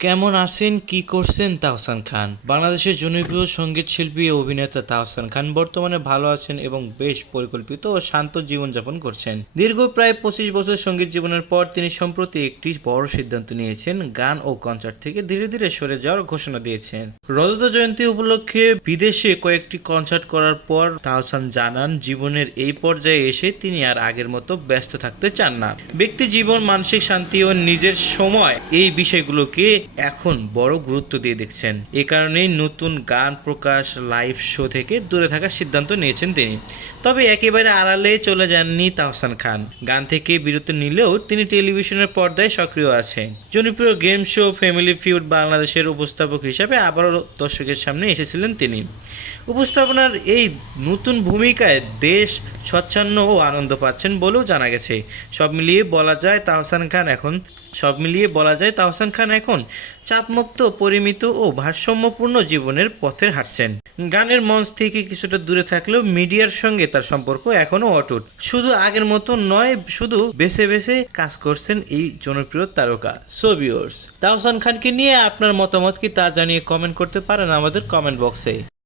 কেমন আছেন, কি করছেন? তাহসান খান বাংলাদেশের জনপ্রিয় সঙ্গীত শিল্পী ও অভিনেতা তাহসান খান বর্তমানে ভালো আছেন এবং বেশ পরিকল্পিত ও শান্ত জীবনযাপন করছেন। দীর্ঘ প্রায় 25 বছর সঙ্গীত জীবনের পর তিনি সম্প্রতি একটি বড় সিদ্ধান্ত নিয়েছেন। গান ও কনসার্ট থেকে ধীরে ধীরে সরে যাওয়ার ঘোষণা দিয়েছেন। রজত জয়ন্তী উপলক্ষে বিদেশে কয়েকটি কনসার্ট করার পর তাহসান জানান, জীবনের এই পর্যায়ে এসে তিনি আর আগের মতো ব্যস্ত থাকতে চান না। ব্যক্তি জীবন, মানসিক শান্তি ও নিজের সময়, এই বিষয়গুলোকে এখন বড় গুরুত্ব দিয়ে দেখছেন। এ কারণেই নতুন গান প্রকাশ, লাইভ শো থেকে দূরে থাকার সিদ্ধান্ত নিয়েছেন তিনি। তবে একেবারে আড়ালে চলে যাননি তাহসান খান। গান থেকে বিরতি নিলেও তিনি টেলিভিশনের পর্দায় সক্রিয় আছেন। জনপ্রিয় গেম শো ফ্যামিলি ফিউড বাংলাদেশের উপস্থাপক হিসাবে আবারও দর্শকের সামনে এসেছিলেন তিনি। উপস্থাপনার এই নতুন ভূমিকায় দেশ স্বচ্ছন্দ ও আনন্দ পাচ্ছেন বলেও জানা গেছে। সব মিলিয়ে বলা যায় তাহসান খান এখন চাপমুক্ত, পরিমিত ও ভারসাম্যপূর্ণ জীবনের পথে হাঁটছেন। গানের মঞ্চ থেকে কিছুটা দূরে থাকলেও মিডিয়ার সঙ্গে তার সম্পর্ক এখনও অটুট। শুধু আগের মতো নয়, শুধু বেছে বেছে কাজ করছেন এই জনপ্রিয় তারকা। সো ভিউয়ার্স, তাহসান খানকে নিয়ে আপনার মতামত কি তা জানিয়ে কমেন্ট করতে পারেন আমাদের কমেন্ট বক্সে।